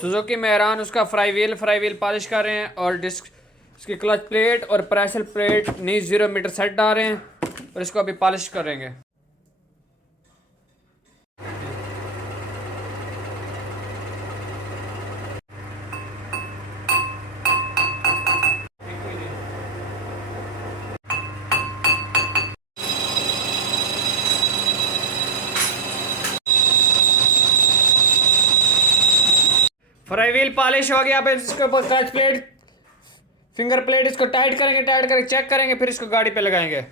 Suzuki Mehran उसका fry wheel polish कर रहे हैं और डिस्क इसकी क्लच प्लेट और प्रेशर प्लेट नी 0 मीटर सेट डाल रहे हैं और इसको अभी पॉलिश करेंगे। फ्राई व्हील पॉलिश हो गया। अब इसके ऊपर क्लच प्लेट फिंगर प्लेट इसको टाइट करेंगे, टाइट करके चेक करेंगे, फिर इसको गाड़ी पे लगाएंगे।